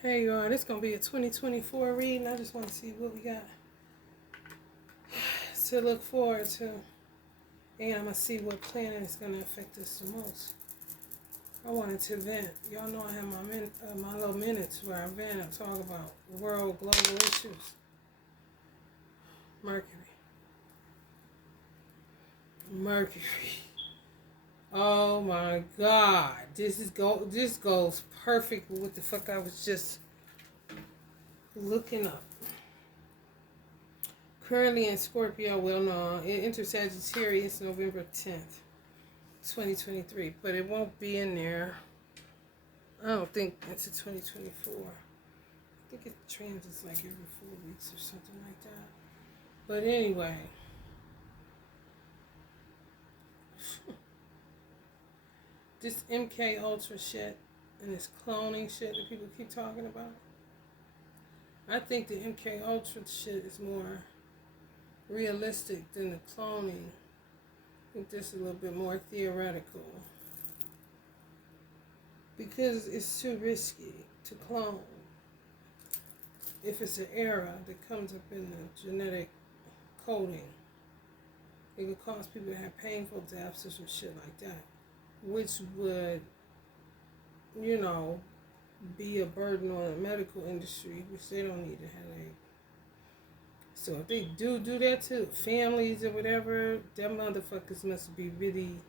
Hey y'all, this gonna be a 2024 reading. I just want to see what we got to look forward to, and I'm gonna see what planet is gonna affect us the most. I wanted to vent. Y'all know I have my little minutes where I vent and talk about world global issues. Mercury, Mercury. Oh my God, this goes perfect with what the fuck I was just looking up. Currently in Scorpio, well, no, it enters Sagittarius November 10th, 2023, but it won't be in there. I don't think it's a 2024. I think it transits like every 4 weeks or something like that. But anyway, this MK Ultra shit and this cloning shit that people keep talking about, I think the MK Ultra shit is more realistic than the cloning. I think this is a little bit more theoretical because it's too risky to clone. If it's an error that comes up in the genetic coding, it could cause people to have painful deaths or some shit like that, which would, be a burden on the medical industry, which they don't need a headache. So if they do that to families or whatever, them motherfuckers must be really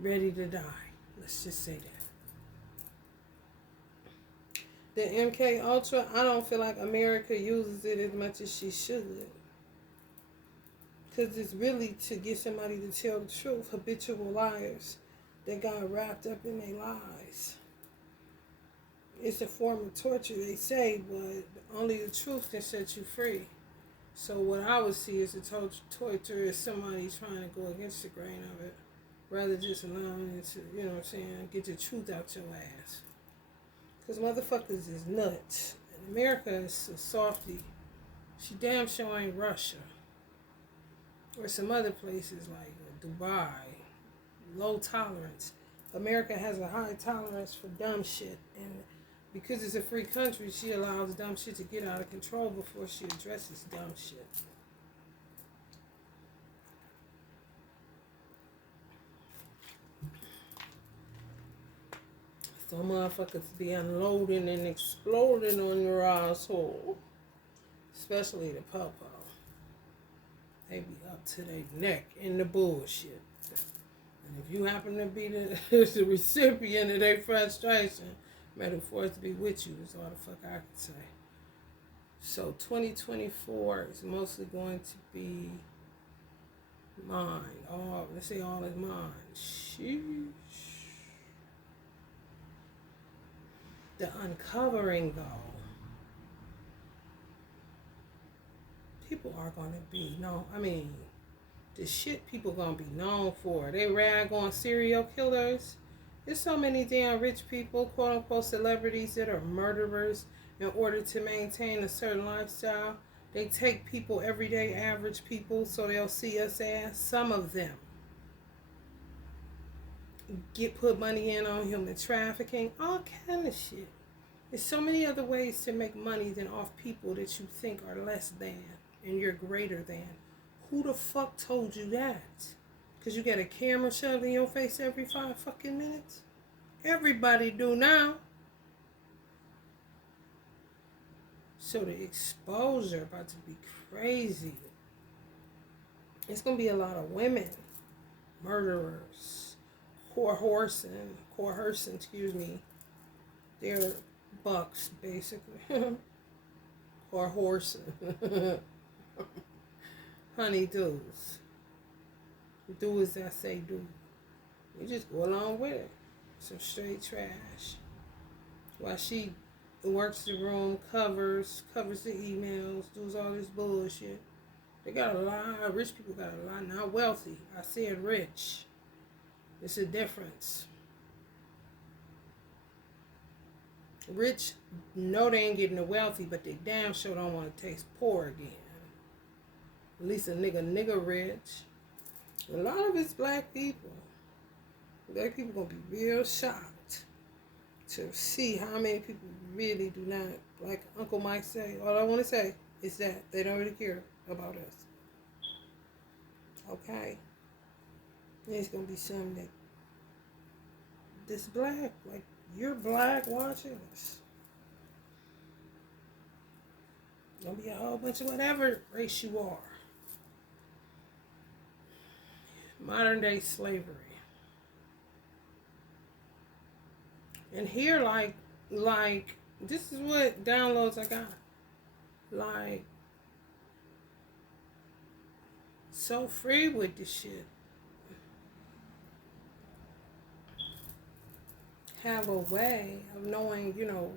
ready to die. Let's just say that. The MK Ultra, I don't feel like America uses it as much as she should. Because it's really to get somebody to tell the truth. Habitual liars that got wrapped up in their lies. It's a form of torture, they say, but only the truth can set you free. So what I would see as a torture is somebody trying to go against the grain of it, rather just allowing it to, get the truth out your ass. Because motherfuckers is nuts. And America is a softie. She damn sure ain't Russia. Or some other places like Dubai. Low tolerance. America has a high tolerance for dumb shit. And because it's a free country, she allows dumb shit to get out of control before she addresses dumb shit. Some motherfuckers be unloading and exploding on your asshole. Especially the po-po. They be up to their neck in the bullshit. And if you happen to be the recipient of their frustration, may the force be with you is all the fuck I can say. So 2024 is mostly going to be mine. Let's say all is mine. Sheesh. The uncovering, though. People are going to be the shit people going to be known for. They rag on serial killers. There's so many damn rich people, quote unquote celebrities, that are murderers in order to maintain a certain lifestyle. They take people, everyday average people, so they'll see us as some of them. Put money in on human trafficking, all kind of shit. There's so many other ways to make money than off people that you think are less than and you're greater than. Who the fuck told you that? Because you get a camera shoved in your face every 5 fucking minutes? Everybody do now. So the exposure about to be crazy. It's going to be a lot of women. Murderers. Coercing, They're bucks, basically. Coercing. Honeydews. Do as I say do. You just go along with it. Some straight trash. While she works the room, covers the emails, does all this bullshit. They got a lot of rich people, got a lot, not wealthy. I said rich. It's a difference. Rich know they ain't getting the wealthy, but they damn sure don't want to taste poor again. At least a nigga rich. A lot of it's black people. Black people gonna be real shocked to see how many people really do not, like Uncle Mike say, all I want to say is that they don't really care about us. Okay? There's going to be some that this black, like you're black watching us. Gonna be a whole bunch of whatever race you are. Modern day slavery. And here, like this is what downloads I got. Like, so free with this shit. Have a way of knowing, you know,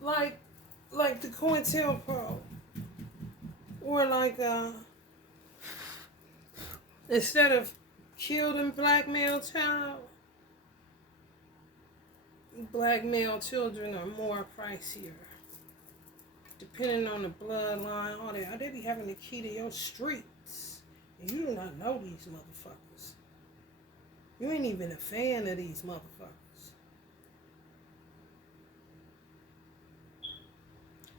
like the COINTELPRO, or like instead of kill them black male child, black male children are more pricier. Depending on the bloodline, all that. They be having the key to your streets. And you do not know these motherfuckers. You ain't even a fan of these motherfuckers.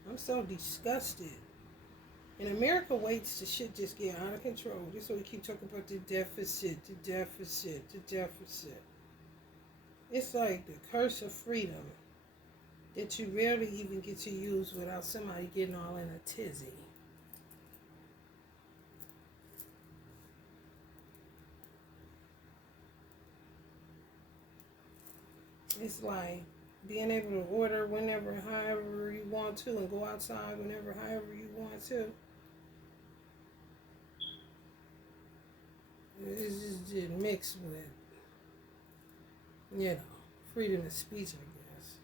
I'm so disgusted. And America waits till shit just get out of control. This is why we keep talking about the deficit. It's like the curse of freedom that you rarely even get to use without somebody getting all in a tizzy. It's like being able to order whenever, however you want to, and go outside whenever, however you want to. It's just mixed with, you know, freedom of speech, I guess.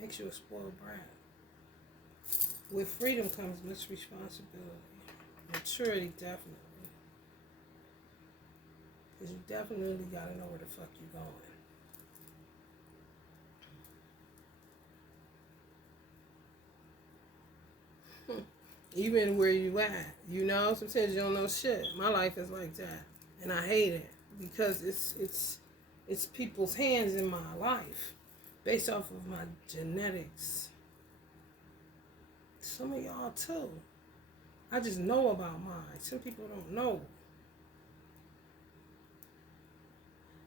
Makes you a spoiled brat. With freedom comes much responsibility. Maturity, definitely. Because you definitely got to know where the fuck you're going. Even where you at, you know? Sometimes you don't know shit. My life is like that. And I hate it. Because it's people's hands in my life. Based off of my genetics. Some of y'all too. I just know about mine. Some people don't know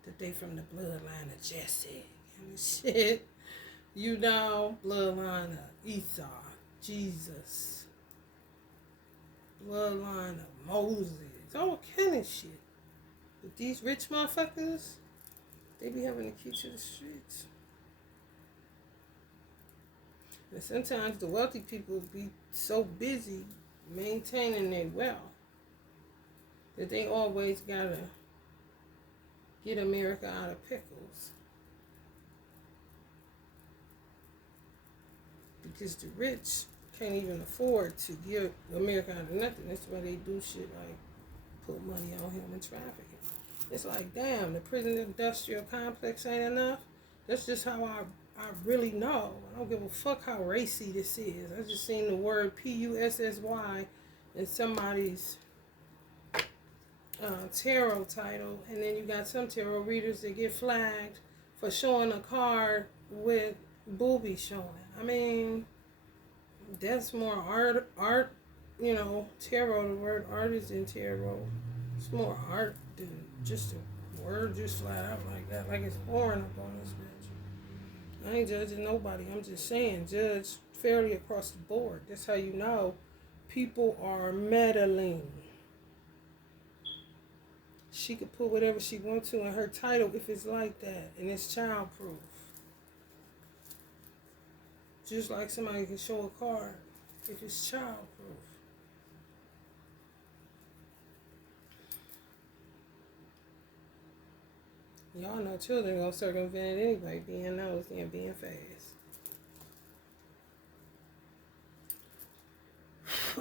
that they from the bloodline of Jesse and shit. You know, bloodline of Esau, Jesus. Bloodline of Moses. All kind of shit. But these rich motherfuckers, they be having the key to the streets. And sometimes the wealthy people be so busy maintaining their wealth that they always gotta get America out of pickles. Because the rich can't even afford to give America out of nothing. That's why they do shit like put money on human trafficking. It's like, damn, the prison industrial complex ain't enough. That's just how I really know. I don't give a fuck how racy this is. I just seen the word PUSSY in somebody's tarot title, and then you got some tarot readers that get flagged for showing a card with boobies showing. I mean, that's more art, you know, tarot, the word art is in tarot. It's more art than just a word just flat out like that, like it's pouring up on this bitch. I ain't judging nobody, I'm just saying, judge fairly across the board. That's how you know people are meddling. She could put whatever she wants to in her title if it's like that, and it's childproof. Just like somebody can show a card if it's childproof. Y'all know children gonna circumvent it anyway, being nosy and being fast.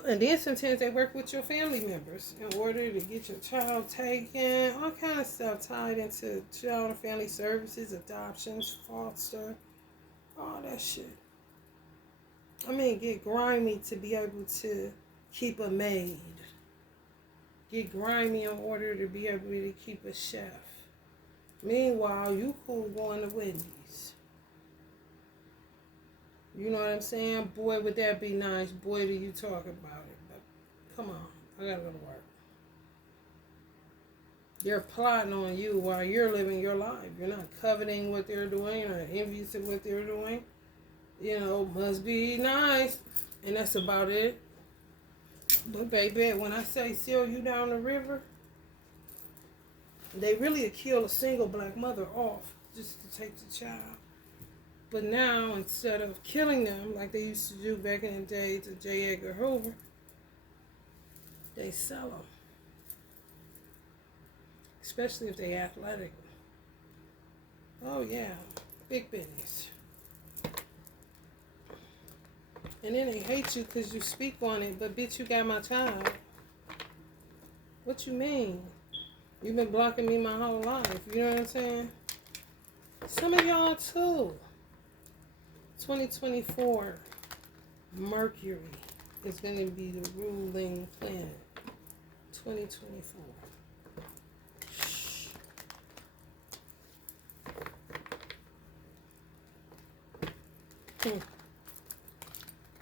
And then sometimes they work with your family members in order to get your child taken, all kind of stuff tied into child and family services, adoptions, foster, all that shit. I mean, get grimy to be able to keep a maid, get grimy in order to be able to keep a chef. Meanwhile, you cool going to Wendy's. You know what I'm saying? Boy, would that be nice. Boy, do you talk about it. But come on, I gotta go to work. They're plotting on you while you're living your life. You're not coveting what they're doing or envious of what they're doing. You know, must be nice. And that's about it. But baby, when I say sail you down the river, they really would kill a single black mother off just to take the child. But now, instead of killing them like they used to do back in the day to J. Edgar Hoover, they sell them. Especially if they're athletic. Oh yeah, big business. And then they hate you because you speak on it, but bitch, you got my child. What you mean? You've been blocking me my whole life. You know what I'm saying? Some of y'all too. 2024, Mercury is going to be the ruling planet. 2024.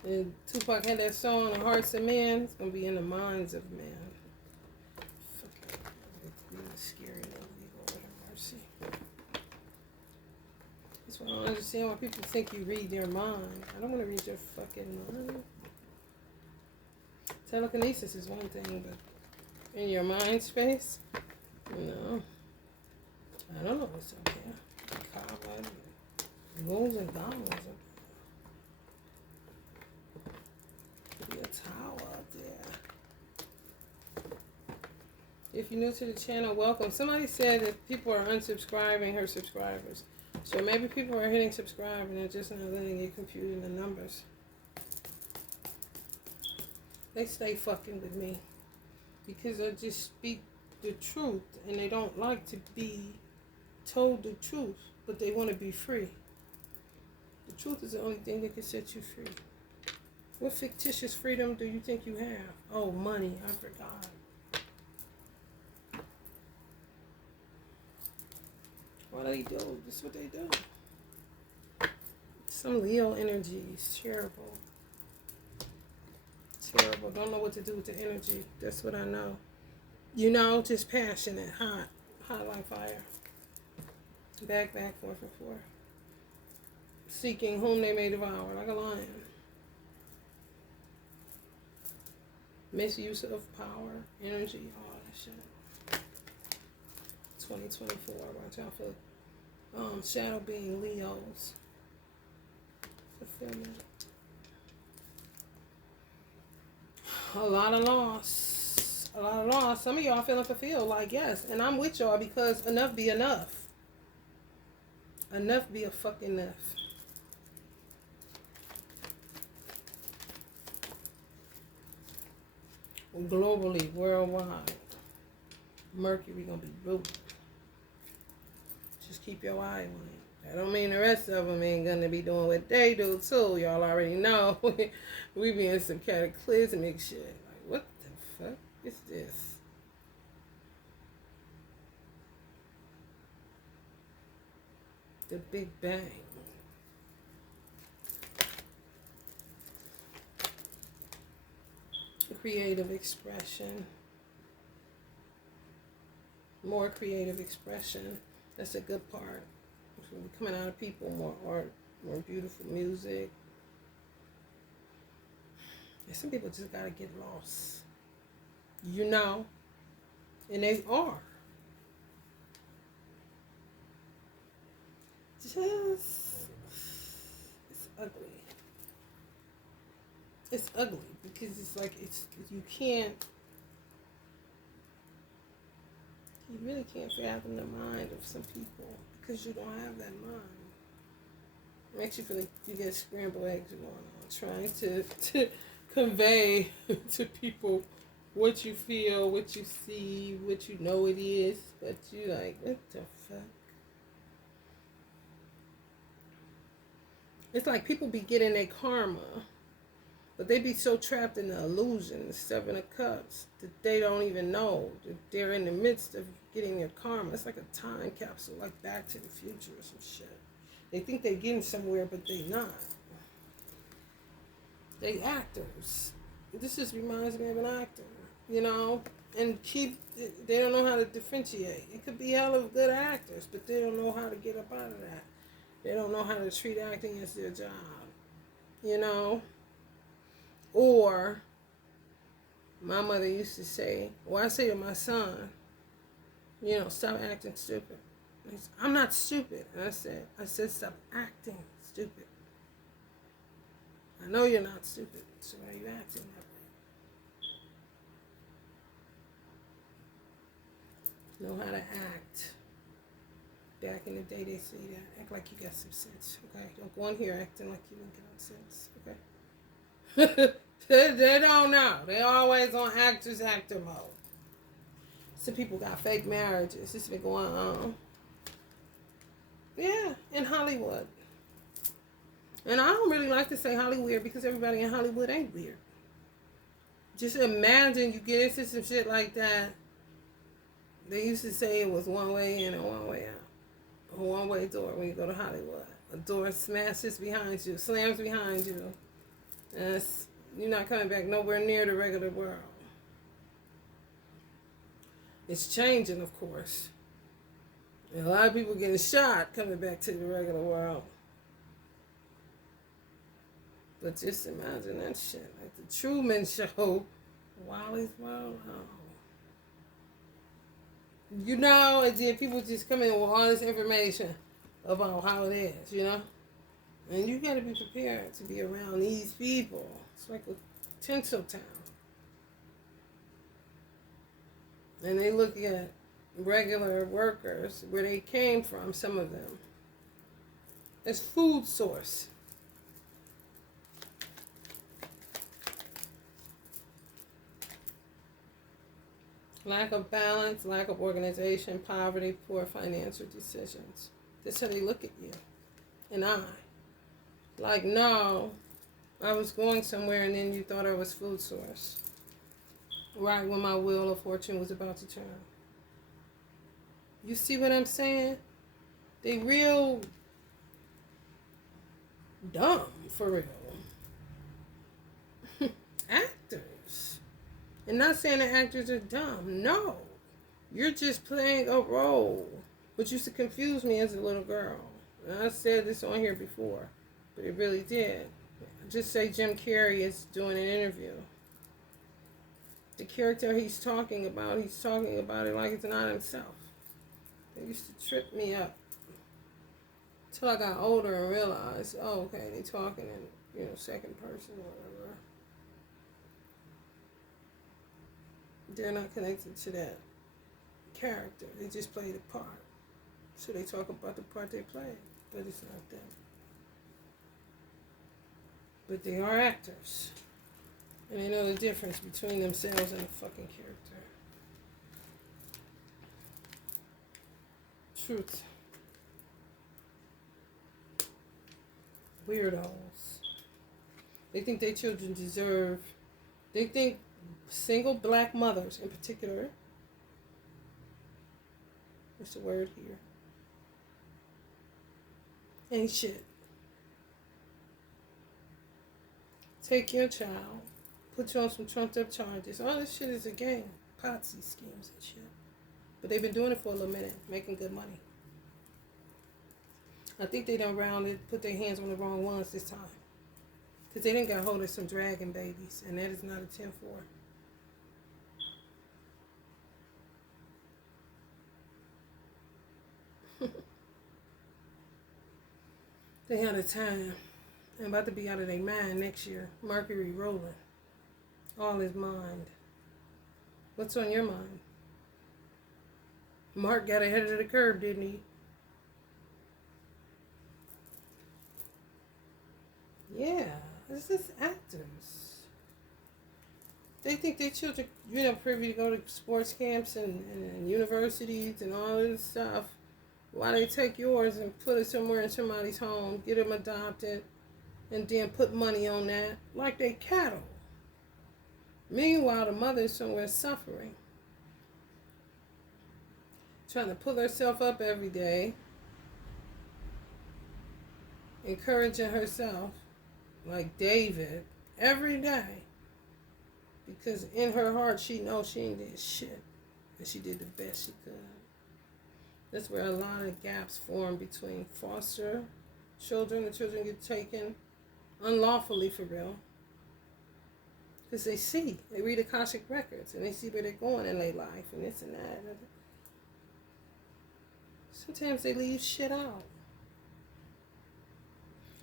And Tupac had that song, The Hearts of Man. It's going to be in the minds of man. Fucking really scary movie, Lord have mercy. That's why I don't understand why people think you read their mind. I don't want to read your fucking mind. Telekinesis is one thing, but in your mind space, no. I don't know what's up there. Kava, ghouls and goblins up there. Could be a tower up there. If you're new to the channel, welcome. Somebody said that people are unsubscribing her subscribers. So maybe people are hitting subscribe and they're just not letting it compute in the numbers. They stay fucking with me because I just speak the truth and they don't like to be told the truth, but they want to be free. The truth is the only thing that can set you free. What fictitious freedom do you think you have? Oh, money. I forgot. What do they do? This is what they do. Some Leo energy is terrible. Terrible. Don't know what to do with the energy. That's what I know. You know, just passionate, hot. Hot like fire. Back, 4. Seeking whom they may devour, like a lion. Misuse of power, energy, all that shit. 2024. Watch out for shadow being Leos. Fulfillment. A lot of loss. A lot of loss. Some of y'all feeling fulfilled, like yes. And I'm with y'all because enough be enough. Enough be a fucking enough. Globally, worldwide, Mercury gonna be blue. Just keep your eye on it. That don't mean the rest of them ain't gonna be doing what they do too. Y'all already know. We be in some cataclysmic shit. Like, what the fuck is this? The Big Bang. Creative expression. More creative expression. That's a good part. Coming out of people, more art, more beautiful music. And some people just gotta get lost. You know? And they are. It's ugly. It's ugly because it's like you really can't fathom the mind of some people because you don't have that mind. It makes you feel like you get scrambled eggs going on, trying to convey to people what you feel, what you see, what you know it is, but you like, what the fuck? It's like people be getting their karma, But they be so trapped in the illusion, the Seven of Cups, that they don't even know that they're in the midst of getting their karma. It's like a time capsule, like Back to the Future or some shit. They think they're getting somewhere, but they not. They actors. This just reminds me of an actor, you know? And they don't know how to differentiate. It could be hell of good actors, but they don't know how to get up out of that. They don't know how to treat acting as their job, you know? Or, my mother used to say, I say to my son, you know, stop acting stupid. He said, I'm not stupid. And I said, stop acting stupid. I know you're not stupid, so why are you acting that way? Know how to act. Back in the day, they say that. Act like you got some sense, okay? Don't go in here acting like you don't get no sense, okay? they don't know. They always on actor mode. Some people got fake marriages. This been going on. Yeah, in Hollywood. And I don't really like to say Hollywood because everybody in Hollywood ain't weird. Just imagine you get into some shit like that. They used to say it was one way in and one way out. A one-way door when you go to Hollywood. A door smashes behind you, slams behind you. And you're not coming back nowhere near the regular world. It's changing, of course. And a lot of people getting shot coming back to the regular world. But just imagine that shit. Like the Truman Show. Wally's World. Oh. You know, and then people just come in with all this information about how it is, you know? And you got to be prepared to be around these people. It's like a tinsel town. And they look at regular workers, where they came from, some of them, as food source. Lack of balance, lack of organization, poverty, poor financial decisions. That's how they look at you. And I. Like, no, I was going somewhere and then you thought I was food source. Right when my wheel of fortune was about to turn. You see what I'm saying? They real dumb, for real. Actors. And not saying that actors are dumb. No. You're just playing a role. Which used to confuse me as a little girl. And I said this on here before. But it really did. Just say Jim Carrey is doing an interview. The character he's talking about it like it's not himself. It used to trip me up. Until I got older and realized, oh, okay, they talking in, second person or whatever. They're not connected to that character. They just play the part. So they talk about the part they play, but it's not them. But they are actors. And they know the difference between themselves and a fucking character. Truth. Weirdos. They think their children they think single black mothers in particular, what's the word here? Ain't shit. Take your child, put you on some trumped up charges. All this shit is a game. Potsy schemes and shit. But they've been doing it for a little minute, making good money. I think they done put their hands on the wrong ones this time. Because they done got hold of some dragon babies, and that is not a 10-4. They had a time. They're about to be out of their mind next year. Mercury rolling. All his mind. What's on your mind? Mark got ahead of the curve, didn't he? Yeah, it's just actors. They think their children, privy to go to sports camps and universities and all this stuff. Why they take yours and put it somewhere in somebody's home, get them adopted, and then put money on that like they cattle. Meanwhile, the mother is somewhere suffering, trying to pull herself up every day, encouraging herself like David every day, because in her heart she knows she ain't did shit and she did the best she could. That's where a lot of gaps form between foster children. The children get taken unlawfully, for real, because they read Akashic records and they see where they're going in their life and this and that. Sometimes they leave shit out.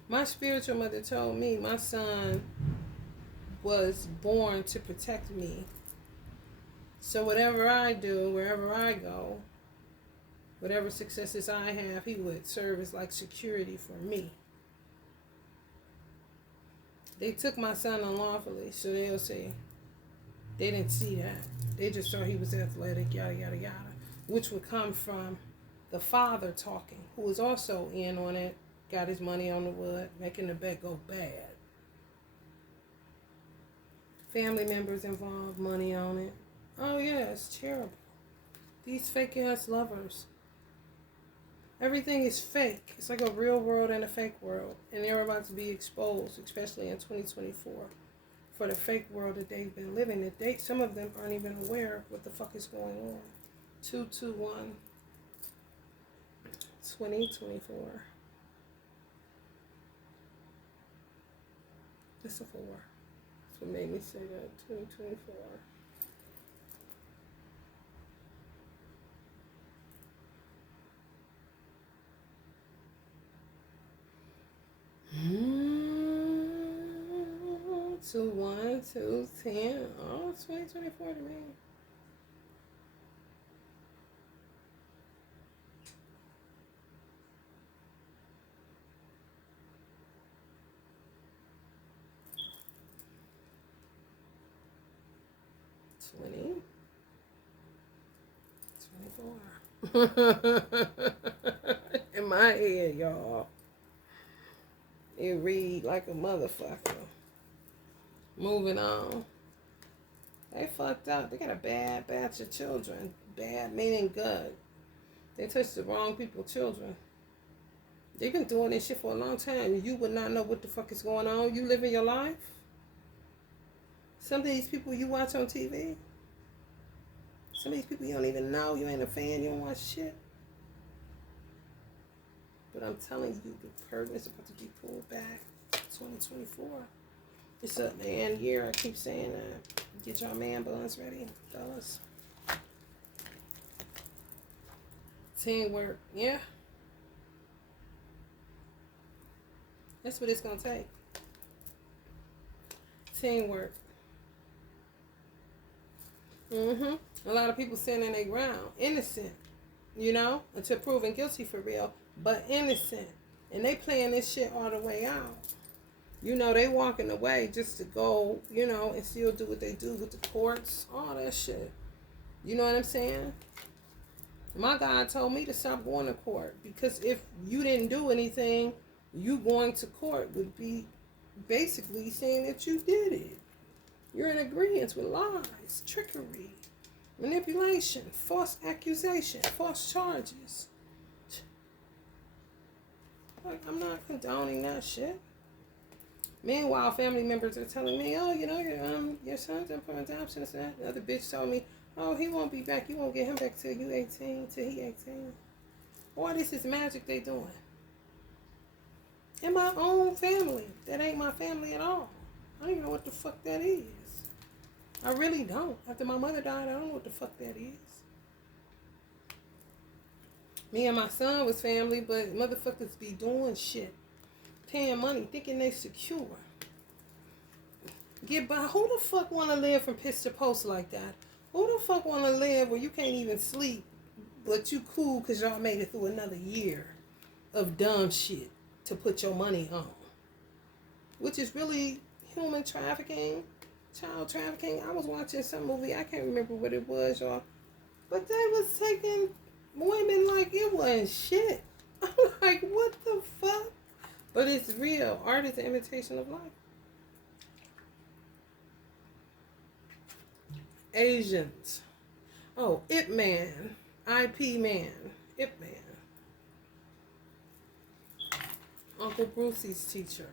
My spiritual mother told me my son was born to protect me. So whatever I do, wherever I go, whatever successes I have, he would serve as like security for me. They took my son unlawfully, so they'll say they didn't see that. They just saw he was athletic, yada, yada, yada, which would come from the father talking, who was also in on it, got his money on the wood, making the bet go bad. Family members involved, money on it. Oh yeah, it's terrible. These fake ass lovers. Everything is fake. It's like a real world and a fake world. And they're about to be exposed, especially in 2024, for the fake world that they've been living. That some of them aren't even aware of what the fuck is going on. 221 2024. It's a 4. That's what made me say that. 2024. Two, 1, 2, 10. Oh, 2024 to me. In my head, y'all, it read like a motherfucker. Moving on. They fucked up. They got a bad batch of children. Bad meaning good. They touched the wrong people's children. They've been doing this shit for a long time. You would not know what the fuck is going on. You living your life. Some of these people you watch on TV, some of these people you don't even know. You ain't a fan. You don't watch shit. But I'm telling you, the curtain is about to be pulled back. 2024. It's up the end year. I keep saying that. Get your man buns ready, fellas. Teamwork. Yeah. That's what it's going to take. Teamwork. A lot of people standing their ground. Innocent. You know? Until proven guilty for real. But innocent. And they playing this shit all the way out. You know, they walking away just to go, you know, and still do what they do with the courts. All that shit. You know what I'm saying? My God told me to stop going to court. Because if you didn't do anything, you going to court would be basically saying that you did it. You're in agreement with lies, trickery, manipulation, false accusation, false charges. Like, I'm not condoning that shit. Meanwhile, family members are telling me, oh, you know, your son's up for adoption. And that. The other bitch told me, oh, he won't be back. You won't get him back till you 18, till he 18. Boy, this is magic they doing. In my own family. That ain't my family at all. I don't even know what the fuck that is. I really don't. After my mother died, I don't know what the fuck that is. Me and my son was family, but motherfuckers be doing shit. Paying money, thinking they secure. Get by. Who the fuck want to live from pitch to post like that? Who the fuck want to live where you can't even sleep, but you cool because y'all made it through another year of dumb shit to put your money on? Which is really human trafficking, child trafficking. I was watching some movie, I can't remember what it was, y'all, but they was taking women like it wasn't shit. I'm like, what the fuck? But it's real. Art is an imitation of life. Asians. Oh, Ip Man. IP Man. Ip Man. Uncle Brucey's teacher.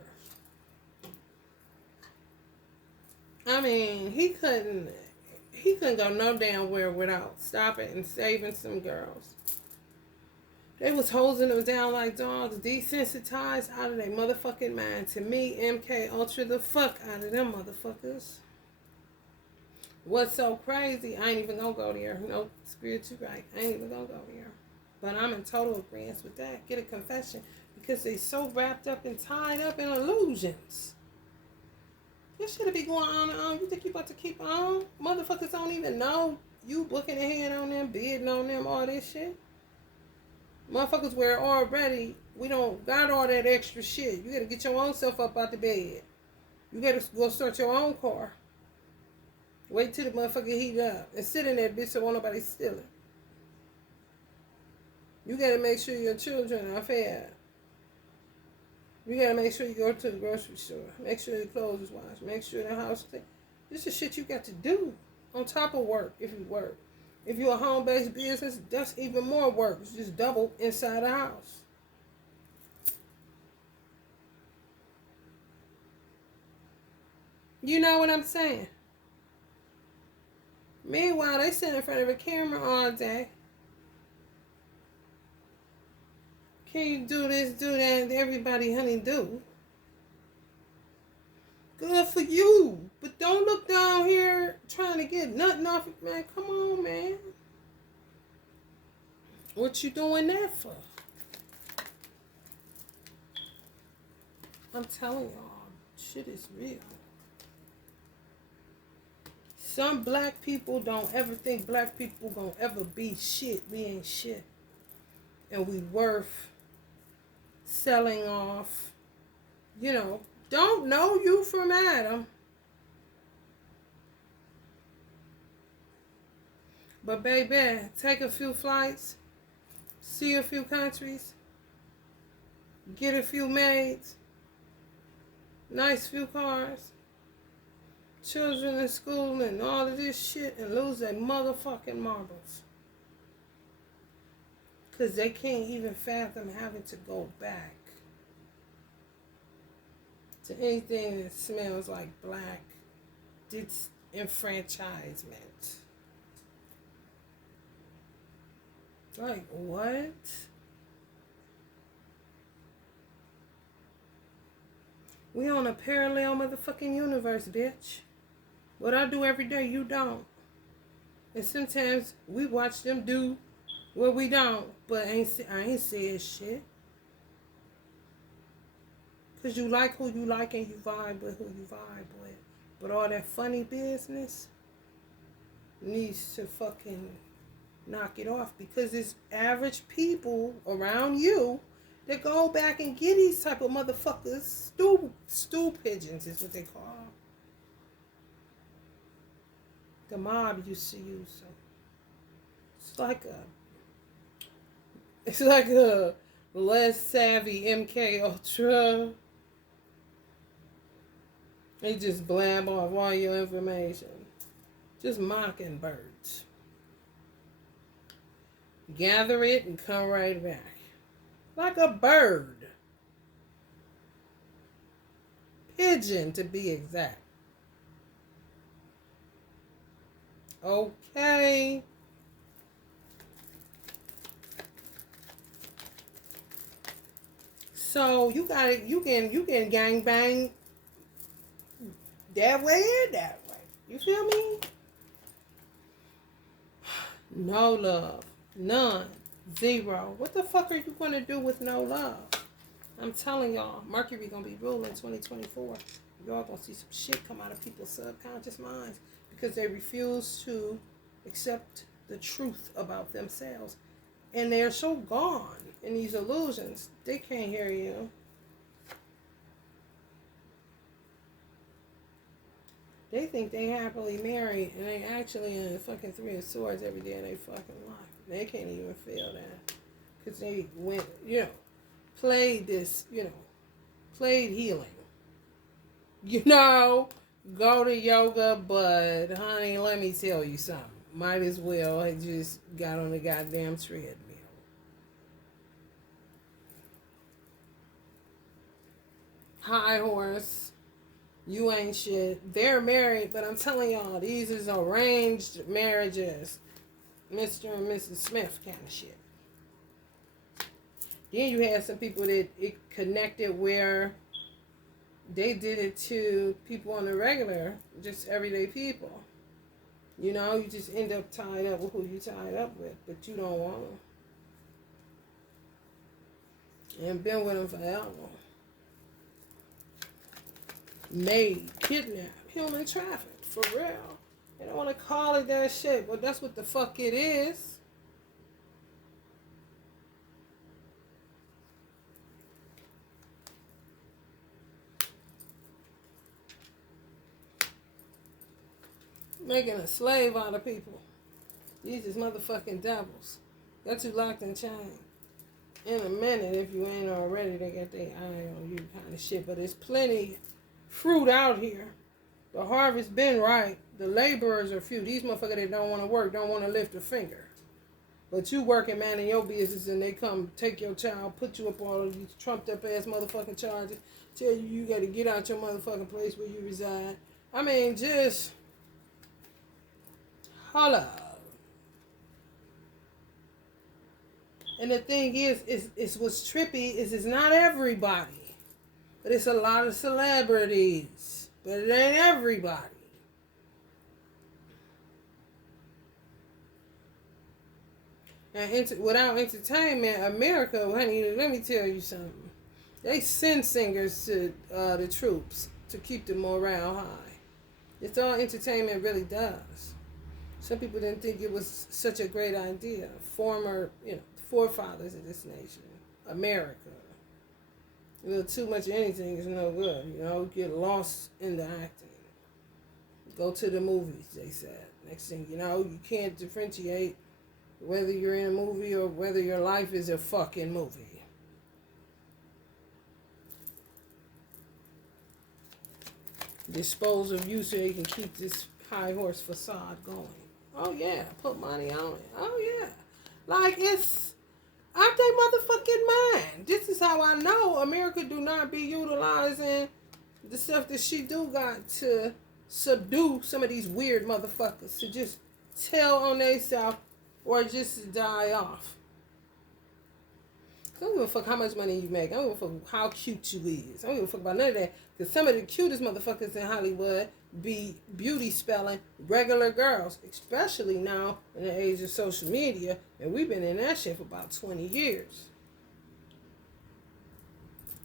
I mean, he couldn't go no damn where without stopping and saving some girls. They was hosing them down like dogs, desensitized out of their motherfucking mind. To me, MK Ultra the fuck out of them motherfuckers. What's so crazy, I ain't even gonna go there. No, spiritual right. I ain't even gonna go there. But I'm in total agreement with that. Get a confession. Because they so wrapped up and tied up in illusions. This shit be going on and on. You think you about to keep on? Motherfuckers don't even know you booking ahead on them, bidding on them, all this shit. Motherfuckers were already, we don't got all that extra shit. You gotta get your own self up out the bed. You gotta go start your own car. Wait till the motherfucker heat up. And sit in that bitch so won't nobody steal it. You gotta make sure your children are fed. You gotta make sure you go to the grocery store. Make sure your clothes is washed. Make sure the house is clean. This is shit you got to do on top of work if you work. If you're a home-based business, that's even more work. It's just double inside the house. You know what I'm saying? Meanwhile, they sit in front of a camera all day. Can you do this, do that, and everybody, honey, do? Good for you. But don't look down here trying to get nothing off it, man. Come on, man. What you doing that for? I'm telling y'all, shit is real. Some black people don't ever think black people gonna ever be shit. We ain't shit. And we worth selling off. You know, don't know you from Adam. But baby, take a few flights, see a few countries, get a few maids, nice few cars, children in school and all of this shit, and lose their motherfucking marbles. Because they can't even fathom having to go back to anything that smells like black disenfranchisement. Like, what? We on a parallel motherfucking universe, bitch. What I do every day, you don't. And sometimes we watch them do what we don't. But I ain't said shit. Because you like who you like and you vibe with who you vibe with. But all that funny business needs to fucking knock it off, because it's average people around you that go back and get these type of motherfuckers. Stool pigeons is what they call them. The mob used to use them. It's like a less savvy MK Ultra. They just blab off all your information. Just mockingbirds. Gather it and come right back. Like a bird. Pigeon, to be exact. Okay. So you can gang bang that way and that way. You feel me? No love. None. Zero. What the fuck are you going to do with no love? I'm telling y'all, Mercury going to be ruling 2024. Y'all going to see some shit come out of people's subconscious minds because they refuse to accept the truth about themselves. And they're so gone in these illusions, they can't hear you. They think they happily married, and they actually in the fucking Three of Swords every day of their fucking life. They can't even feel that. Because they went, played this, played healing. You know, go to yoga, but honey, let me tell you something. Might as well have just got on the goddamn treadmill. High horse, you ain't shit. They're married, but I'm telling y'all, these is arranged marriages. Mr. and Mrs. Smith kind of shit. Then you had some people that it connected where they did it to people on the regular, just everyday people. You know, you just end up tied up with who you tied up with, but you don't want them. And been with them forever. Made, kidnapped, human trafficked, for real. They don't want to call it that shit, but that's what the fuck it is. Making a slave out of people. These is motherfucking devils. Got you locked in chain. In a minute, if you ain't already, they got their eye on you kind of shit. But there's plenty fruit out here. The harvest been right. The laborers are few. These motherfuckers that don't want to work, don't want to lift a finger. But you working, man, in your business, and they come take your child, put you up all of these trumped up ass motherfucking charges, tell you you got to get out your motherfucking place where you reside. I mean, just holla. And the thing is what's trippy is it's not everybody, but it's a lot of celebrities, but it ain't everybody. And without entertainment, America, honey, let me tell you something. They send singers to the troops to keep the morale high. It's all entertainment really does. Some people didn't think it was such a great idea. Former, forefathers of this nation, America. A little too much of anything is no good. Get lost in the acting. Go to the movies, they said. Next thing you know, you can't differentiate whether you're in a movie or whether your life is a fucking movie. Dispose of you so you can keep this high horse facade going. Oh yeah, put money on it. Oh yeah. Like it's out they motherfucking mind. This is how I know America do not be utilizing the stuff that she do got to subdue some of these weird motherfuckers to just tell on themselves or just to die off. I don't give a fuck how much money you make. I don't give a fuck how cute you is. I don't give a fuck about none of that. Because some of the cutest motherfuckers in Hollywood be beauty spelling regular girls. Especially now in the age of social media. And we've been in that shit for about 20 years.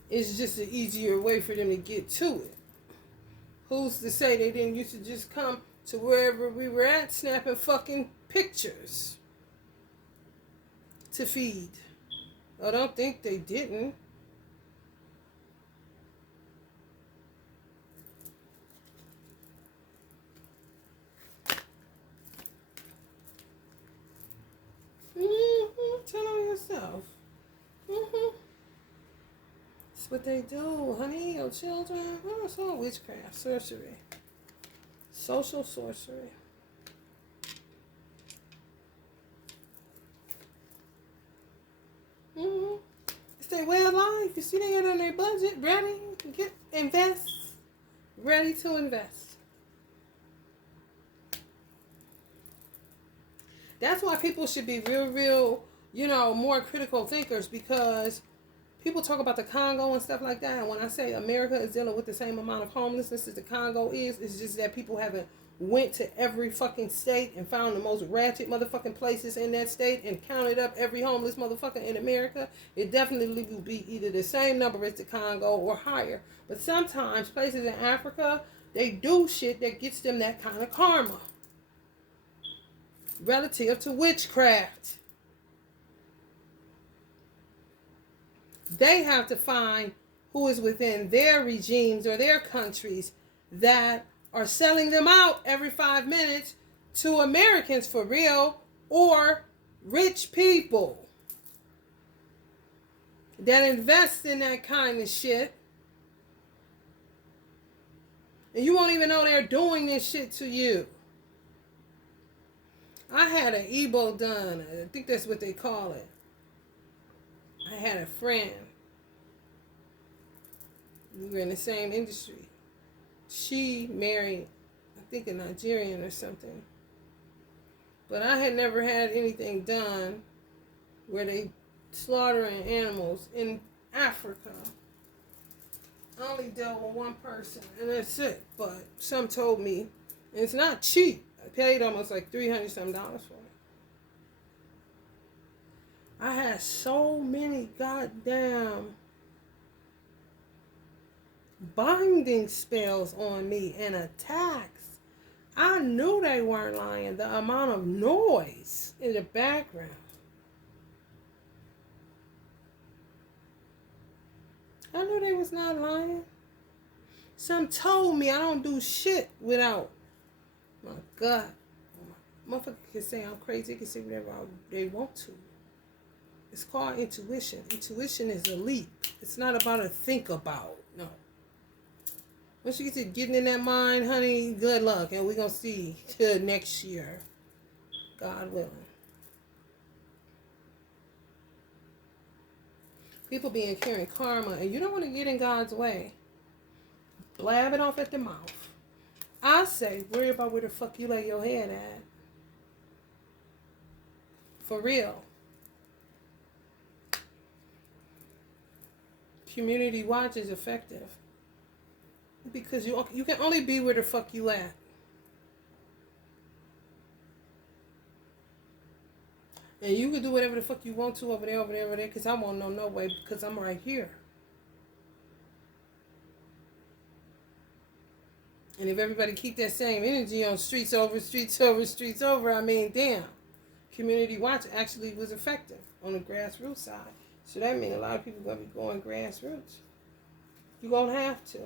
It's just an easier way for them to get to it. Who's to say they didn't used to just come to wherever we were at snapping fucking pictures to feed? I don't think they didn't. Tell on yourself. That's what they do, honey. Your children. Oh, it's all witchcraft, sorcery, social sorcery. It's their way of life. You see, they get on their budget, ready to invest, ready to invest. That's why people should be real, more critical thinkers, because people talk about the Congo and stuff like that. And when I say America is dealing with the same amount of homelessness as the Congo is, it's just that people haven't went to every fucking state and found the most ratchet motherfucking places in that state and counted up every homeless motherfucker in America. It definitely will be either the same number as the Congo or higher. But sometimes places in Africa, they do shit that gets them that kind of karma relative to witchcraft. They have to find who is within their regimes or their countries that are selling them out every 5 minutes to Americans for real, or rich people that invest in that kind of shit And you won't even know they're doing this shit to you. I had an Ebo done. I think that's what they call it. I had a friend. We were in the same industry. She married, I think, a Nigerian or something. But I had never had anything done where they slaughtering animals in Africa. I only dealt with one person, and that's it. But some told me, and it's not cheap. I paid almost like $300 something for it. I had so many goddamn binding spells on me and attacks. I knew they weren't lying. The amount of noise in the background. I knew they was not lying. Some told me I don't do shit without my gut. Motherfucker can say I'm crazy. They can say whatever they want to. It's called intuition. Intuition is a leap. It's not about a think about. No. Once you get to getting in that mind, honey, good luck. And we're going to see till next year. God willing. People be incurring karma, and you don't want to get in God's way. Blab it off at the mouth. I say, worry about where the fuck you lay your head at. For real. Community watch is effective. Because you can only be where the fuck you at. And you can do whatever the fuck you want to over there, because I won't know no way, because I'm right here. And if everybody keep that same energy on streets over, I mean, damn. Community watch actually was effective on the grassroots side. So that means a lot of people going to be going grassroots. You're going to have to.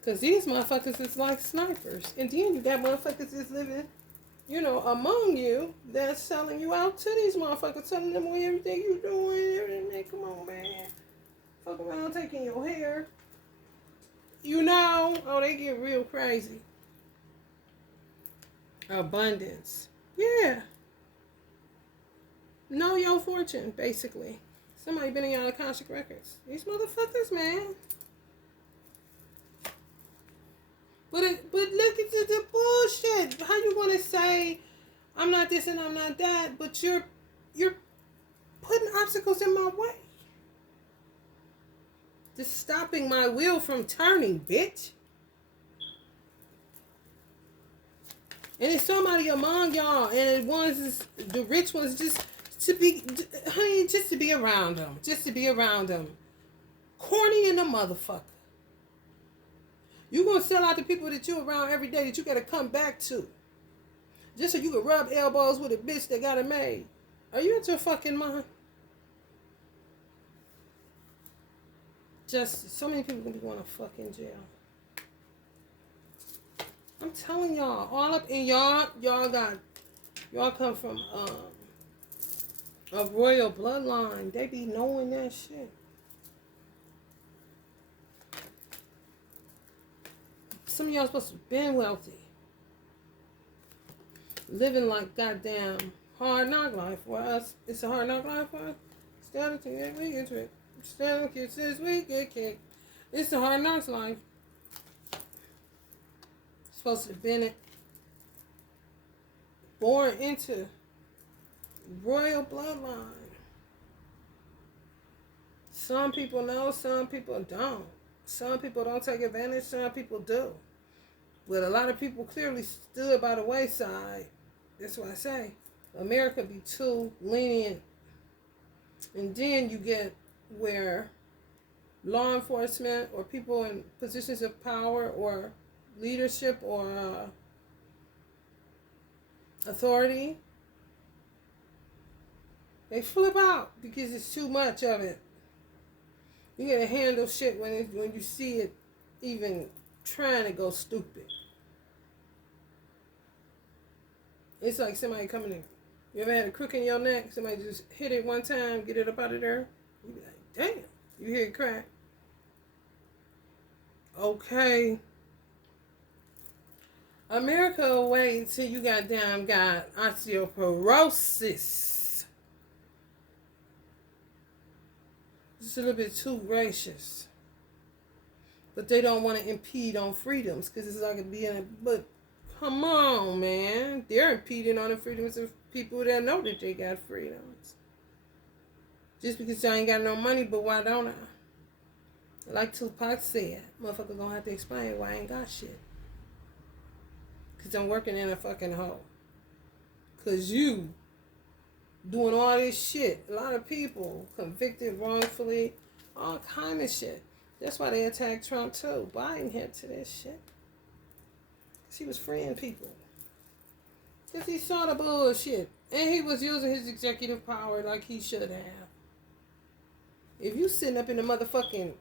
Because these motherfuckers is like snipers. And then you got motherfuckers that's living, among you that's selling you out to these motherfuckers, telling them everything you doing, everything. Come on, man. Fuck around taking your hair. They get real crazy. Abundance. Yeah. Know your fortune, basically. Somebody been in y'all Akashic records. These motherfuckers, man. But look at the bullshit. How you want to say, I'm not this and I'm not that, but you're putting obstacles in my way. Just stopping my wheel from turning, bitch. And it's somebody among y'all, and the rich ones, just to be around them. Just to be around them. Corny in the motherfucker. You gonna sell out the people that you around every day that you gotta come back to. Just so you can rub elbows with a bitch that got it made. Are you out your fucking mind? Just so many people gonna be going to fucking jail. I'm telling y'all, all up in y'all come from a royal bloodline. They be knowing that shit. Some of y'all supposed to have been wealthy. Living like goddamn hard knock life. For us, it's a hard knock life for us. Stand up to it, we get tricked. Stand up kisses, we get kicked. It's a hard knocks life. Supposed to have been born into royal bloodline. Some people know, some people don't. Some people don't take advantage, some people do. But a lot of people clearly stood by the wayside. That's why I say America be too lenient. And then you get where law enforcement or people in positions of power or leadership or authority, they flip out because it's too much of it. You gotta handle shit when you see it even trying to go stupid. It's like somebody coming in. You ever had a crook in your neck? Somebody just hit it one time, get it up out of there? You be like, damn, you hear crack. Okay. America will wait until you got osteoporosis. Just a little bit too gracious. But they don't want to impede on freedoms because it's not going to be in it. But come on, man. They're impeding on the freedoms of people that know that they got freedoms. Just because I ain't got no money, but why don't I? Like Tupac said, motherfucker gonna have to explain why I ain't got shit. Because I'm working in a fucking hole. Because you doing all this shit. A lot of people convicted wrongfully. All kind of shit. That's why they attacked Trump too. Biden hit to this shit. Because he was freeing people. Because he saw the bullshit. And he was using his executive power like he should have. If you sitting up in the motherfucking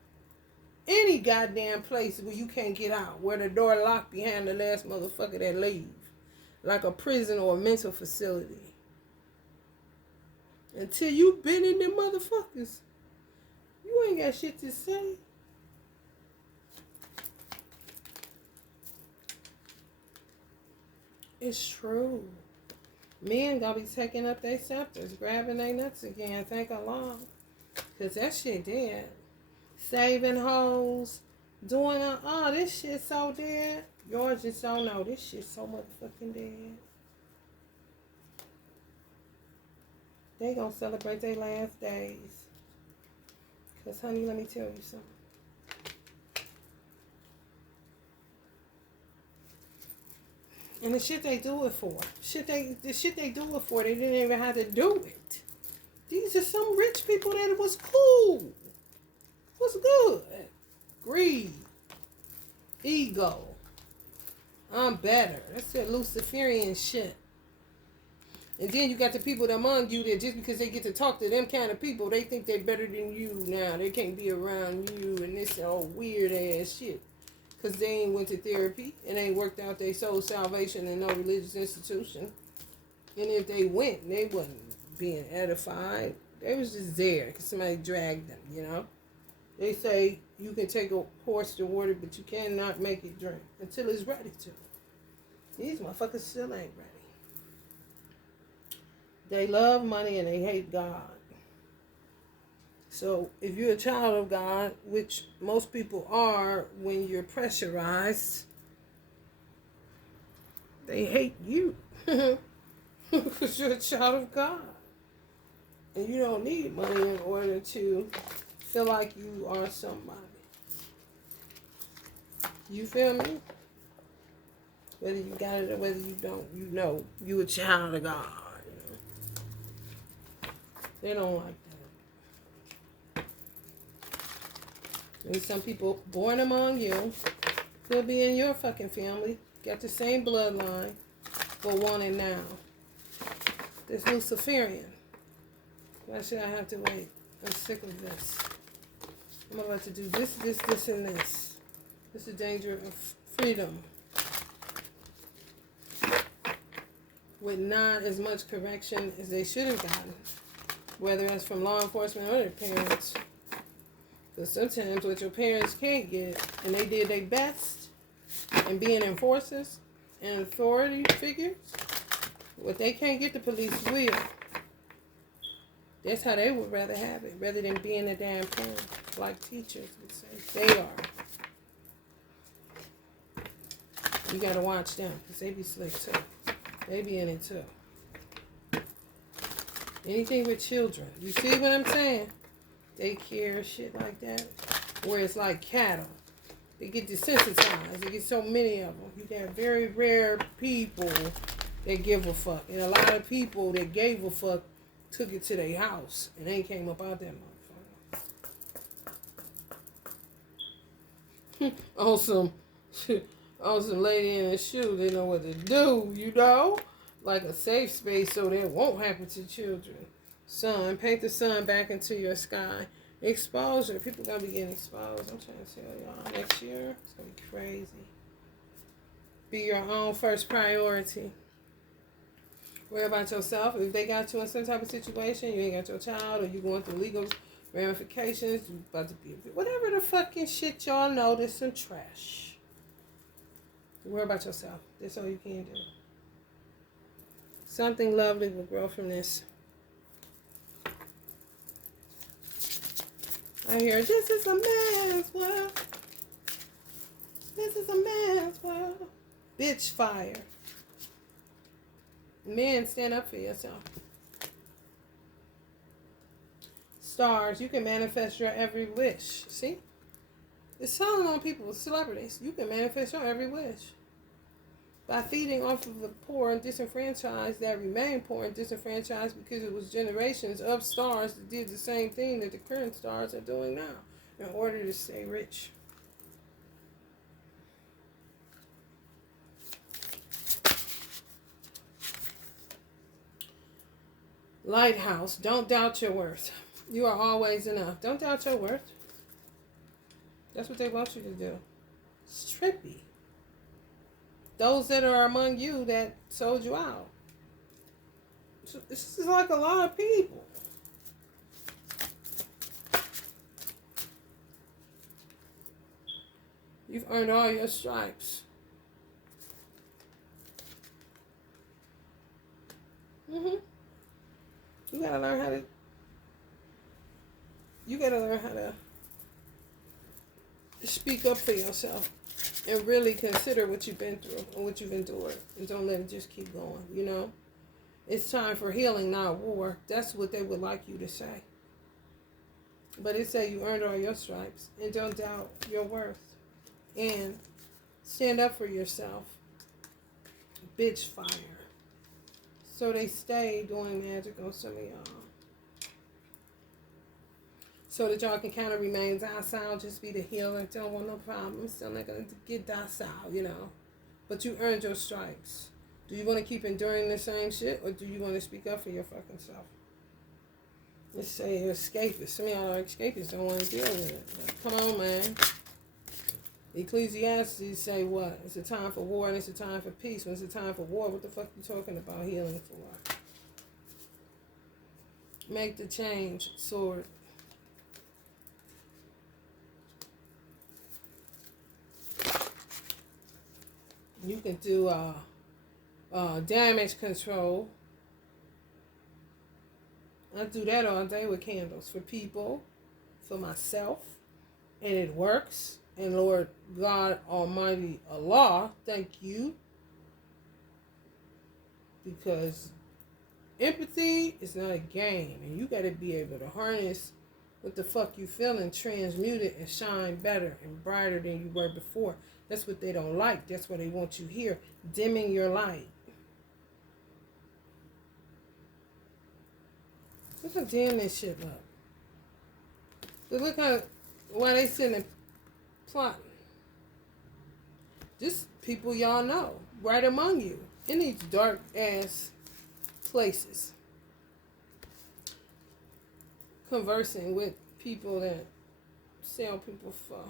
any goddamn place where you can't get out, where the door locked behind the last motherfucker that leave, like a prison or a mental facility, until you been in them motherfuckers, you ain't got shit to say. It's true. Men gonna be taking up their scepters, grabbing their nuts again, thank Allah. Because that shit dead. Saving hoes, doing this shit so dead. Yours just don't know. This shit so motherfucking dead. They gonna celebrate their last days. Because, honey, let me tell you something. And the shit they do it for. The shit they do it for, they didn't even have to do it. These are some rich people that was cool. What's good? Greed. Ego. I'm better. That's that Luciferian shit. And then you got the people among you that just because they get to talk to them kind of people, they think they're better than you now. They can't be around you and this all weird ass shit. Because they ain't went to therapy and ain't worked out their soul salvation in no religious institution. And if they went, they wasn't being edified. They was just there because somebody dragged them, you know. They say you can take a horse to water, but you cannot make it drink until it's ready to. These motherfuckers still ain't ready. They love money and they hate God. So if you're a child of God, which most people are when you're pressurized, they hate you because you're a child of God. And you don't need money in order to feel like you are somebody. You feel me? Whether you got it or whether you don't, you know you a child of God. You know? They don't like that. There's some people born among you, could be in your fucking family, got the same bloodline, but want it now. This Luciferian. Why should I have to wait? I'm sick of this. I'm about to do this, and this. This is the danger of freedom. With not as much correction as they should have gotten. Whether it's from law enforcement or their parents. Because sometimes what your parents can't get, and they did their best in being enforcers and authority figures, what they can't get, the police will. That's how they would rather have it, rather than being a damn parent, like teachers would say. They are. You gotta watch them, because they be slick too. They be in it too. Anything with children. You see what I'm saying? Daycare, shit like that. Where it's like cattle. They get desensitized. They get so many of them. You got very rare people that give a fuck. And a lot of people that gave a fuck took it to their house and they came up out that motherfucker. on some lady in a shoe, they know what to do, you know? Like a safe space so that won't happen to children. Sun, paint the sun back into your sky. Exposure, people gonna be getting exposed. I'm trying to tell y'all, next year, it's gonna be crazy. Be your own first priority. Worry about yourself. If they got you in some type of situation, you ain't got your child, or you going through legal Ramifications, you about to be whatever the fucking shit y'all know. There's some trash. Worry about yourself. That's all you can do. Something lovely will grow from this. I hear, this is a man's world. This is a man's world. Bitch fire. Men, stand up for yourself. Stars, you can manifest your every wish. See? It's telling on people, celebrities, you can manifest your every wish. By feeding off of the poor and disenfranchised that remain poor and disenfranchised because it was generations of stars that did the same thing that the current stars are doing now in order to stay rich. Lighthouse, don't doubt your worth. You are always enough. Don't doubt your worth. That's what they want you to do. It's trippy. Those that are among you that sold you out. So this is like a lot of people. You've earned all your stripes. You gotta learn how to. You gotta learn how to speak up for yourself. And really consider what you've been through and what you've endured. And don't let it just keep going, you know? It's time for healing, not war. That's what they would like you to say. But it say you earned all your stripes. And don't doubt your worth. And stand up for yourself. Bitch fire. So they stay doing magic on some of y'all. So that y'all can kind of remain docile, just be the healer. Don't want no problems. Still not going to get docile, you know. But you earned your stripes. Do you want to keep enduring the same shit? Or do you want to speak up for your fucking self? Let's say you're escapists. Some of y'all are escapists, don't want to deal with it. Like, come on, man. Ecclesiastes say what? It's a time for war and it's a time for peace. When it's a time for war, what the fuck you talking about healing for? Make the change, sword. You can do damage control. I do that all day with candles for people, for myself, and it works. And Lord God Almighty Allah, thank you. Because empathy is not a game, and you got to be able to harness what the fuck you feel and transmute it and shine better and brighter than you were before. That's what they don't like. That's what they want you here. Dimming your light. Look how dim this shit up. Look how, why they sitting and plotting. Just people y'all know. Right among you. In these dark ass places. Conversing with people that sell people for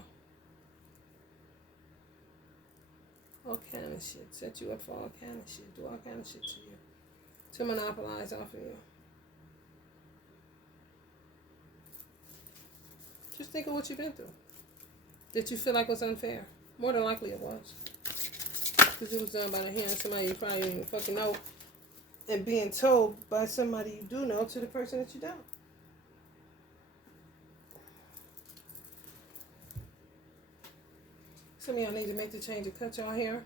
all kind of shit. Set you up for all kind of shit. Do all kind of shit to you. To monopolize off of you. Just think of what you've been through. Did you feel like it was unfair? More than likely it was. Because it was done by the hand of somebody you probably didn't even fucking know. And being told by somebody you do know to the person that you don't. Some of y'all need to make the change to cut y'all hair.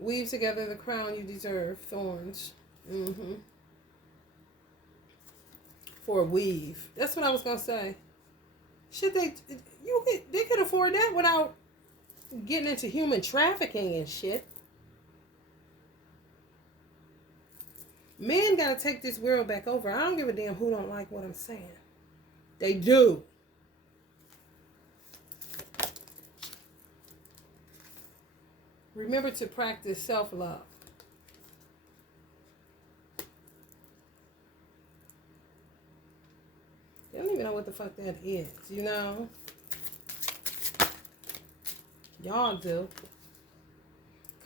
Weave together the crown you deserve. Thorns. For a weave. That's what I was going to say. Shit, they could afford that without getting into human trafficking and shit. Men got to take this world back over. I don't give a damn who don't like what I'm saying. They do. Remember to practice self-love. They don't even know what the fuck that is, you know? Y'all do.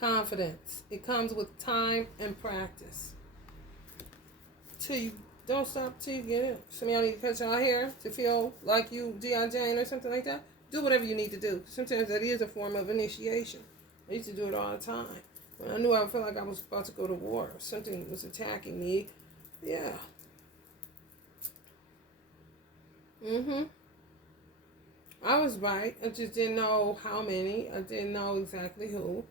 Confidence. It comes with time and practice. Till you Don't stop till you get it. Some of y'all need to cut your hair to feel like you G.I. Jane or something like that. Do whatever you need to do. Sometimes that is a form of initiation. I used to do it all the time. When I knew I felt like I was about to go to war, or something was attacking me. Yeah. I was right. I just didn't know how many. I didn't know exactly who.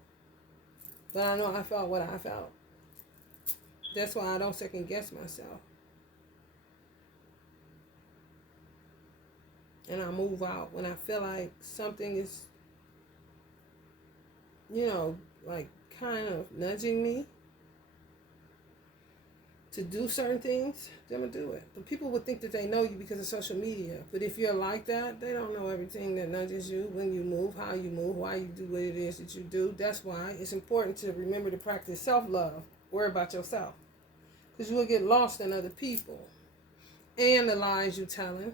But I know I felt what I felt. That's why I don't second guess myself. And I move out when I feel like something is, like kind of nudging me to do certain things, then I'm going to do it. But people would think that they know you because of social media. But if you're like that, they don't know everything that nudges you, when you move, how you move, why you do what it is that you do. That's why it's important to remember to practice self-love. Worry about yourself. Because you will get lost in other people. And the lies you telling.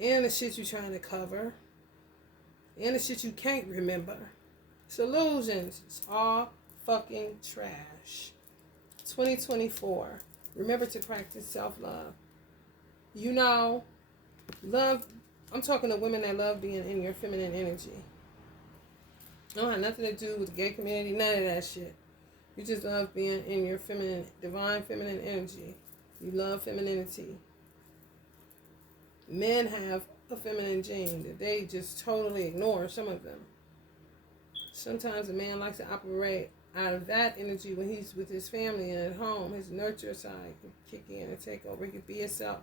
And the shit you trying to cover. And the shit you can't remember. It's illusions. It's all fucking trash. 2024. Remember to practice self-love. Love. I'm talking to women that love being in your feminine energy. It don't have nothing to do with the gay community, none of that shit. You just love being in your feminine, divine feminine energy. You love femininity. Men have a feminine gene that they just totally ignore, some of them. Sometimes a man likes to operate out of that energy when he's with his family and at home. His nurture side can kick in and take over. He can be himself.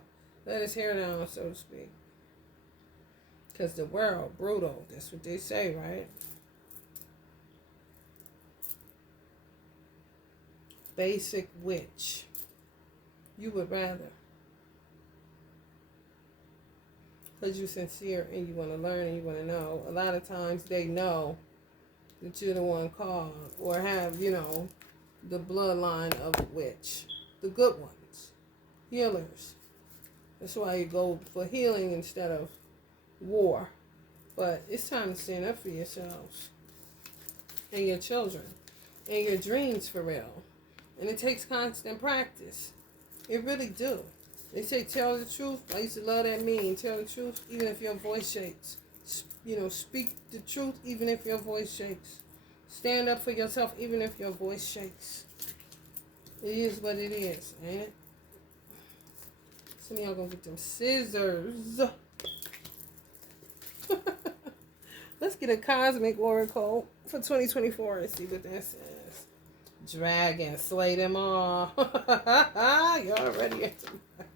Let his hair down, so to speak. Because the world, brutal. That's what they say, right? Basic witch. You would rather. Because you're sincere and you want to learn and you want to know. A lot of times they know that you're the one called or have, the bloodline of a witch. The good ones. Healers. That's why you go for healing instead of war. But it's time to stand up for yourselves and your children and your dreams for real. And it takes constant practice. It really do. They say tell the truth. I used to love that meme. Tell the truth even if your voice shakes. Speak the truth even if your voice shakes. Stand up for yourself even if your voice shakes. It is what it is, ain't it? Some of y'all gonna get them scissors. Let's get a cosmic oracle for 2024 and see what that says. Dragon, slay them all. Y'all ready?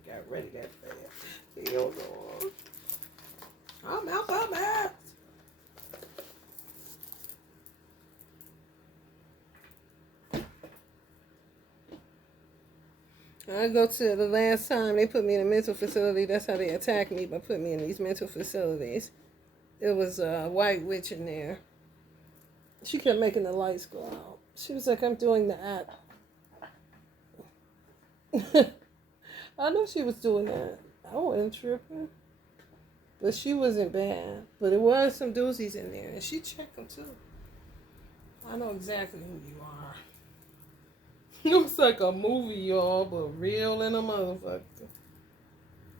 Got ready that fast. Feel on. I'm out. I go to the last time they put me in a mental facility. That's how they attacked me, by putting me in these mental facilities. It was a white witch in there. She kept making the lights go out. She was like, I'm doing the act. I know she was doing that. I wasn't tripping. But she wasn't bad. But there was some doozies in there. And she checked them too. I know exactly who you are. It was like a movie, y'all, but real in a motherfucker.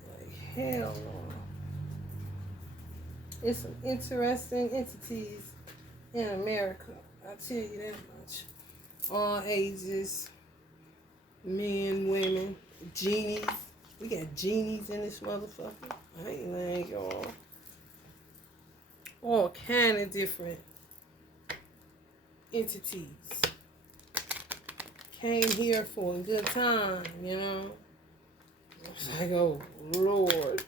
Like, hell no. It's some interesting entities in America. I'll tell you that much. All ages. Men, women, genies. We got genies in this motherfucker. I ain't lying, y'all. All kind of different entities. Came here for a good time, It's like, oh, Lord.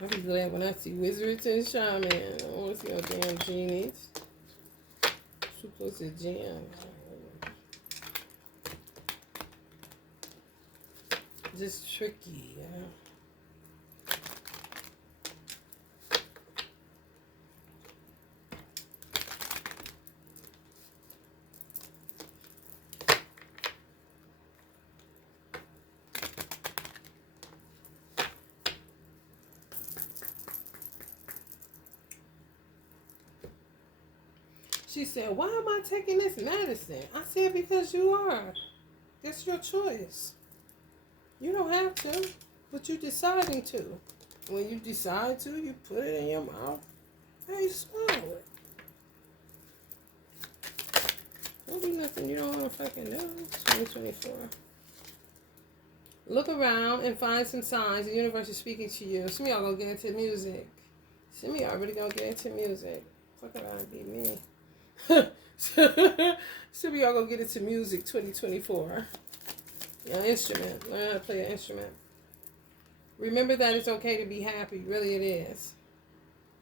I'll be glad when I see wizards and shaman. I don't want to see no damn genies. Supposed to jam. Just tricky, She said, why am I taking this medicine? I said, because you are. That's your choice. You don't have to, but you're deciding to. When you decide to, you put it in your mouth and you swallow it. Don't do nothing you don't want to fucking do. 2024. Look around and find some signs the universe is speaking to you. Some of y'all gonna get into music. Some of y'all really gonna get into music. Fuck around, be me. Some of y'all gonna get into music 2024. Your instrument. Learn how to play an instrument. Remember that it's okay to be happy. Really, it is.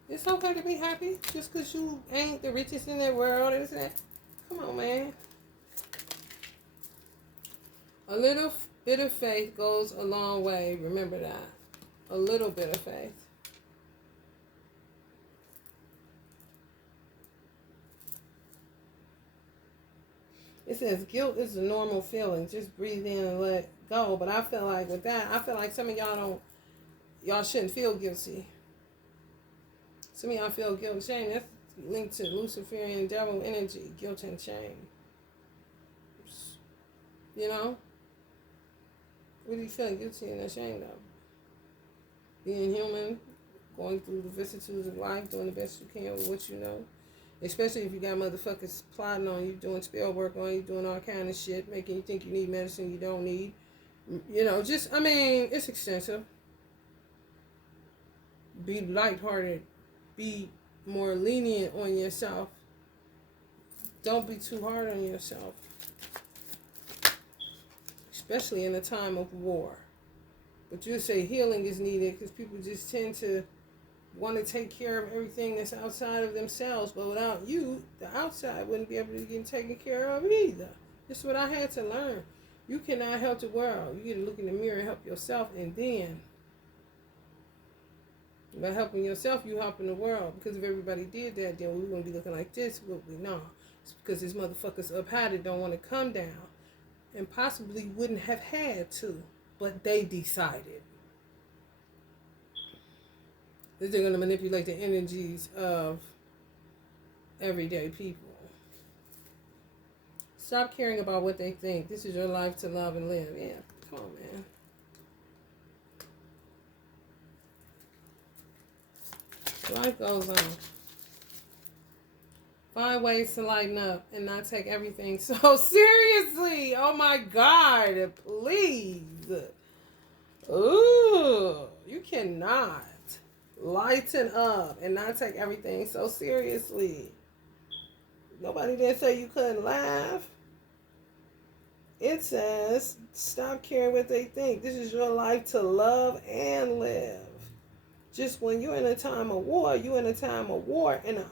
It's okay to be happy just because you ain't the richest in the world. Isn't it? Come on, man. A little bit of faith goes a long way. Remember that. A little bit of faith. It says guilt is a normal feeling. Just breathe in and let go. But I feel like with that, I feel like some of y'all shouldn't feel guilty. Some of y'all feel guilt and shame. That's linked to Luciferian devil energy, guilt and shame. You know? What are you feeling guilty and ashamed of? Being human, going through the vicissitudes of life, doing the best you can with what you know. Especially if you got motherfuckers plotting on you, doing spell work on you, doing all kind of shit, making you think you need medicine you don't need. You know, just, I mean, it's extensive. Be lighthearted. Be more lenient on yourself. Don't be too hard on yourself. Especially in a time of war. But you say healing is needed because people just tend to want to take care of everything that's outside of themselves. But without you, the outside wouldn't be able to get taken care of either. This is what I had to learn. You cannot help the world. You get to look in the mirror and help yourself, and then by helping yourself, you helping the world. Because if everybody did that, then we wouldn't be looking like this, would we? No. It's because these motherfuckers up high that don't want to come down. And possibly wouldn't have had to, but they decided that they're going to manipulate the energies of everyday people. Stop caring about what they think. This is your life to love and live. Yeah, come on, man. Life goes on. Find ways to lighten up and not take everything so seriously. Oh my God, please. Ooh, you cannot lighten up and not take everything so seriously. Nobody didn't say you couldn't laugh. It says, stop caring what they think. This is your life to love and live. Just when you're in a time of war, you're in a time of war, and the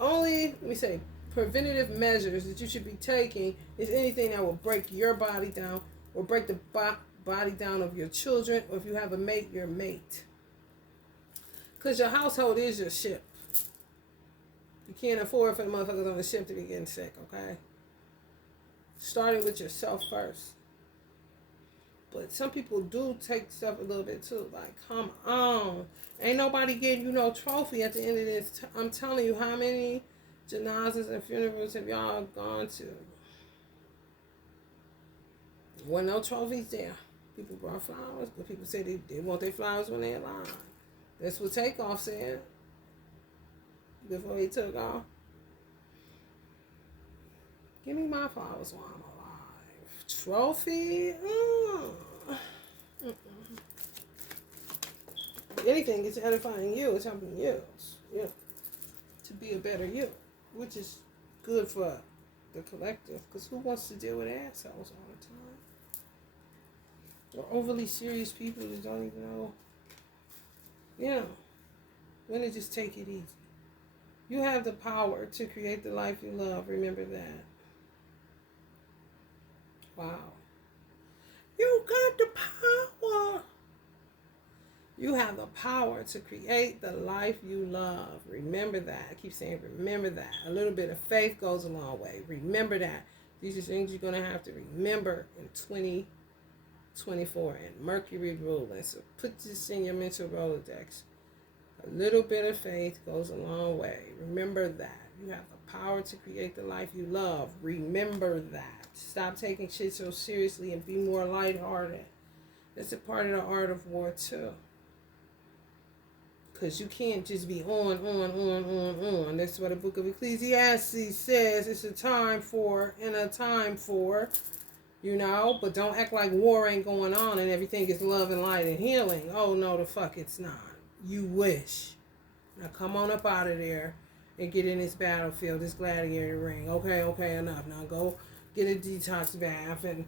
only, let me say, preventative measures that you should be taking is anything that will break your body down or break the body down of your children, or if you have a mate, your mate. Because your household is your ship. You can't afford for the motherfuckers on the ship to be getting sick, okay? Starting with yourself first. But some people do take stuff a little bit too. Like, come on. Ain't nobody getting you no trophy at the end of this. I'm telling you, how many janazas and funerals have y'all gone to? Wasn't no trophies there. People brought flowers, but people say they want their flowers when they're alive. That's what Takeoff said before he took off. Give me my flowers while I'm alive. Trophy? Anything is edifying you. It's helping you, to be a better you, which is good for the collective. Because who wants to deal with assholes all the time? Or overly serious people that don't even know. Want to just take it easy. You have the power to create the life you love. Remember that. Wow. You got the power. You have the power to create the life you love. Remember that. I keep saying remember that. A little bit of faith goes a long way. Remember that. These are things you're going to have to remember in 2024 and Mercury ruling. So put this in your mental Rolodex. A little bit of faith goes a long way. Remember that. You have the power to create the life you love. Remember that. Stop taking shit so seriously and be more lighthearted. That's a part of the art of war too. Because you can't just be on. That's what the book of Ecclesiastes says. It's a time for and a time for, but don't act like war ain't going on and everything is love and light and healing. Oh, no, the fuck it's not. You wish. Now come on up out of there and get in this battlefield, this gladiator ring. Okay, enough. Now go get a detox bath and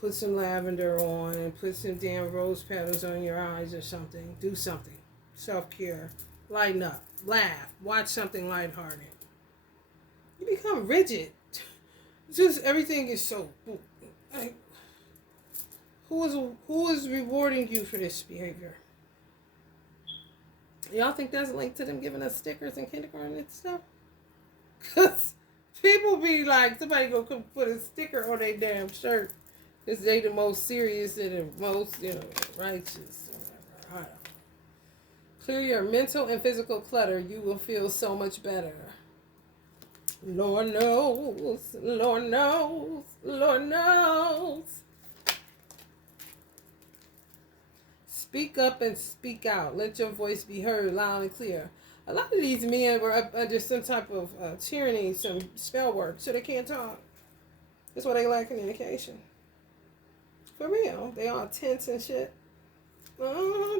put some lavender on and put some damn rose petals on your eyes or something. Do something. Self-care. Lighten up. Laugh. Watch something lighthearted. You become rigid. Just everything is so... Like, who is rewarding you for this behavior? Y'all think that's linked to them giving us stickers in kindergarten and stuff? Because people be like, somebody go come put a sticker on their damn shirt because they the most serious and the most, righteous. I don't know. Clear your mental and physical clutter. You will feel so much better. Lord knows, Lord knows, Lord knows. Speak up and speak out. Let your voice be heard loud and clear. A lot of these men were up under some type of tyranny, some spell work, so they can't talk. That's why they lack communication. For real. They all tense and shit.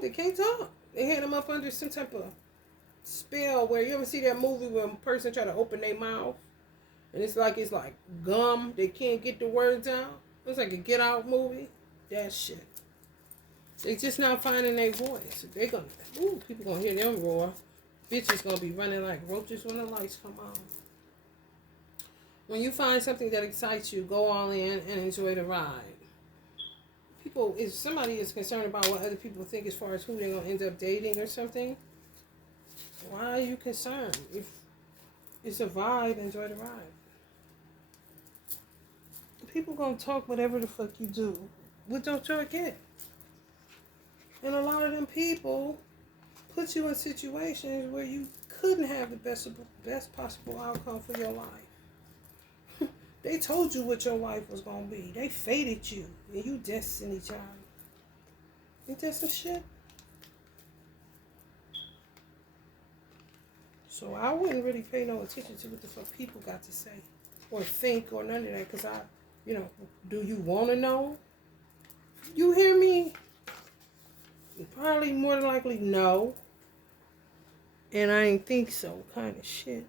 They can't talk. They had them up under some type of spell where you ever see that movie where a person try to open their mouth and it's like gum. They can't get the words out. It's like a Get Out movie. That shit. They just not finding their voice. They gonna, people gonna hear them roar. Bitches gonna be running like roaches when the lights come on. When you find something that excites you, go all in and enjoy the ride. People, if somebody is concerned about what other people think as far as who they're gonna end up dating or something, why are you concerned? If it's a vibe, enjoy the ride. People gonna talk whatever the fuck you do. What don't y'all get? And a lot of them people put you in situations where you couldn't have the best possible outcome for your life. They told you what your life was going to be. They fated you. And you destiny child. Ain't that some shit? So I wouldn't really pay no attention to what the fuck people got to say. Or think or none of that. Because do you want to know? You hear me? Probably more than likely no. And I ain't think so kind of shit.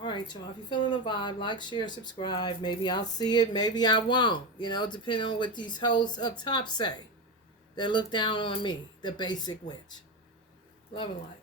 Alright, y'all. If you're feeling the vibe, like, share, subscribe. Maybe I'll see it. Maybe I won't. Depending on what these hoes up top say. They look down on me. The basic witch. Love and light.